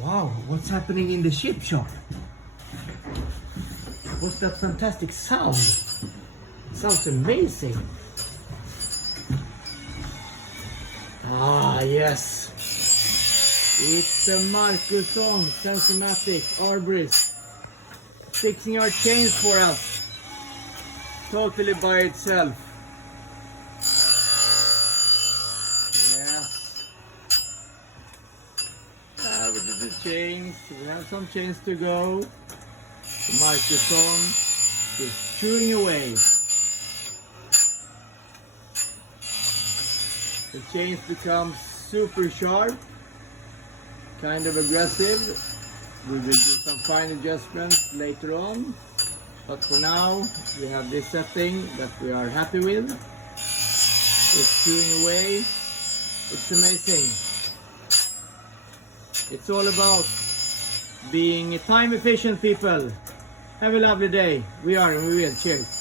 Wow, what's happening in the chip shop? What's that fantastic sound? It sounds amazing. Ah, yes. It's the Marcusson Sensomatic Arborist fixing our chains for us. Totally by itself. Yes. We did the chains. We have some chains to go. The Marcusson is chewing away. The chains become super sharp, kind of aggressive. We will do some fine adjustments later on, but for now we have this setting that we are happy with. It's chewing away. It's amazing. It's all about being time efficient, people. Have a lovely day. We are and we will. Cheers.